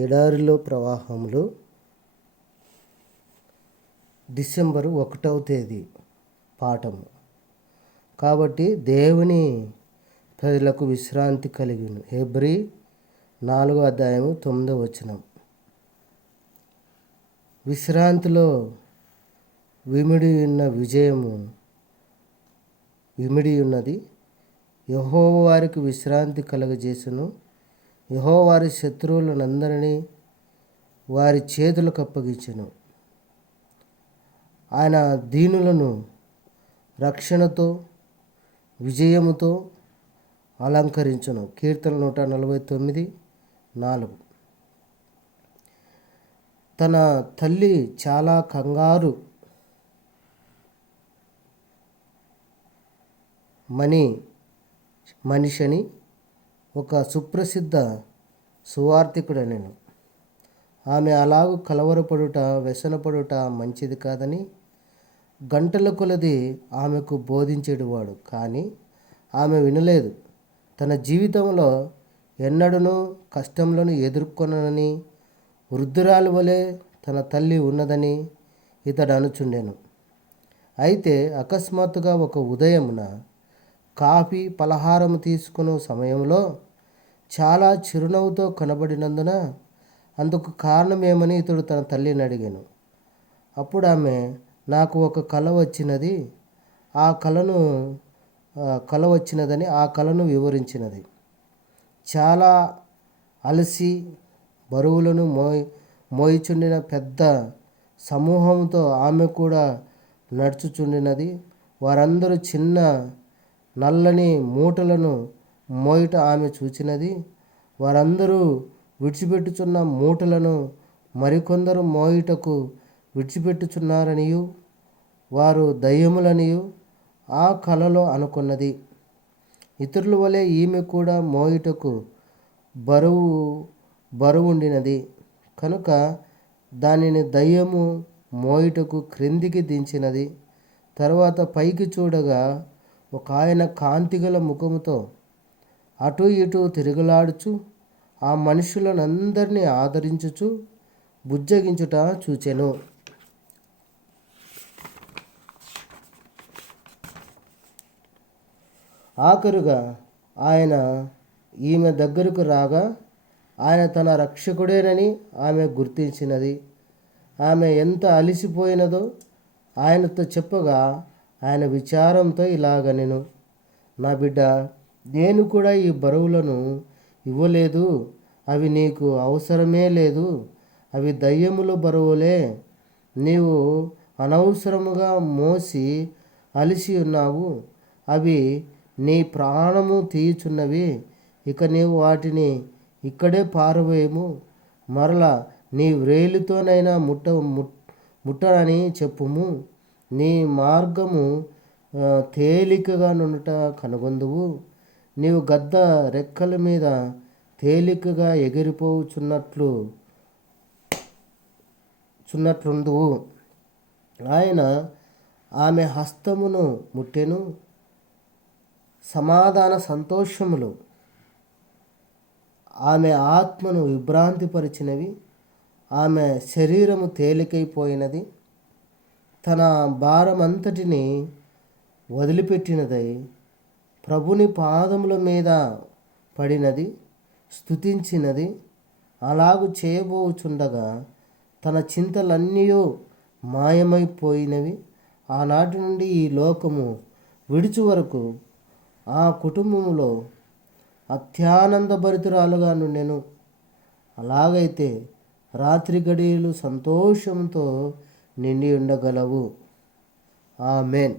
ఎడారిలో ప్రవాహములు డిసెంబర్ 1వ తేదీ పాఠము. కాబట్టి దేవుని ప్రజలకు విశ్రాంతి కలిగిను. హెబ్రీ 4:9. విశ్రాంతిలో విమిడి ఉన్నది. యెహోవా వారికి విశ్రాంతి కలుగజేసును. యెహోవా వారి శత్రువులనందరినీ వారి చేతులకు అప్పగించును. ఆయన దీనులను రక్షణతో విజయముతో అలంకరించును. కీర్తన 149:4. తన తల్లి చాలా కంగారు మనిషిని ఒక సుప్రసిద్ధ సువార్తికుడనెను. ఆమె అలాగూ కలవరపడుట వ్యసనపడుట మంచిది కాదని గంటల కొలది ఆమెకు బోధించేవాడు. కానీ ఆమె వినలేదు. తన జీవితంలో ఎన్నడూనూ కష్టములను ఎదుర్కొనని వృద్ధురాలి వలె తన తల్లి ఉన్నదని ఇతడు అనుచుండెను. అయితే అకస్మాత్తుగా ఒక ఉదయమున కాఫీ పలహారం తీసుకునే సమయంలో చాలా చిరునవ్వుతో కనబడినందున అందుకు కారణమేమని ఇతడు తన తల్లిని అడిగాను. అప్పుడు ఆమె, నాకు ఒక కల వచ్చినదని ఆ కలను వివరించినది. చాలా అలసి బరువులను మోయిచుండిన పెద్ద సమూహంతో ఆమె కూడా నడుచుచుండినది. వారందరూ చిన్న నల్లని మూటలను మోయుట ఆమె చూచినది. వారందరూ విడిచిపెట్టుచున్న మూటలను మరికొందరు మోయుటకు విడిచిపెట్టుచున్నారనియు వారు దయ్యములనియు ఆ కలలో అనుకున్నది. ఇతరుల వలె ఈమె కూడా మోయుటకు బరువుండినది కనుక దానిని దయ్యము మోయుటకు క్రిందికి దించినది. తరువాత పైకి చూడగా ఒక ఆయన కాంతిగల ముఖముతో అటు ఇటు తిరుగులాడుచు ఆ మనుషులనందరినీ ఆదరించుచు బుజ్జగించుట చూచెను. ఆఖరుగా ఆయన ఈమె దగ్గరకు రాగా ఆయన తన రక్షకుడేనని ఆమె గుర్తించినది. ఆమె ఎంత అలసిపోయినదో ఆయనతో చెప్పగా ఆయన విచారంతో ఇలాగనెను, నా బిడ్డ, నేను కూడా ఈ బరువులను ఇవ్వలేదు. అవి నీకు అవసరమే లేదు. అవి దయ్యముల బరువులే. నీవు అనవసరముగా మోసి అలసి ఉన్నావు. అవి నీ ప్రాణము తీయుచున్నవి. ఇక నీవు వాటిని ఇక్కడే పారవేయము. మరలా నీ వ్రేలితోనైనా ముట్టనని చెప్పుము. నీ మార్గము తేలికగా నుండుట కనుగొందువు. నీవు గద్ద రెక్కల మీద తేలికగా ఎగిరిపోచున్నట్లుందువు. ఆయన ఆమె హస్తమును ముట్టెను. సమాధాన సంతోషములు ఆమె ఆత్మను విభ్రాంతిపరిచినవి. ఆమె శరీరము తేలికైపోయినది. తన భారమంతటిని వదిలిపెట్టినదై ప్రభుని పాదముల మీద పడినది, స్తుతించినది. అలాగు చేయబోచుండగా తన చింతలన్నీ మాయమైపోయినవి. ఆనాటి నుండి ఈ లోకము విడిచి వరకు ఆ కుటుంబంలో అత్యానందభరితురాలుగా నుండెను. అలాగైతే రాత్రి గడియలు సంతోషంతో నిండి ఉండగలవు. ఆమేన్.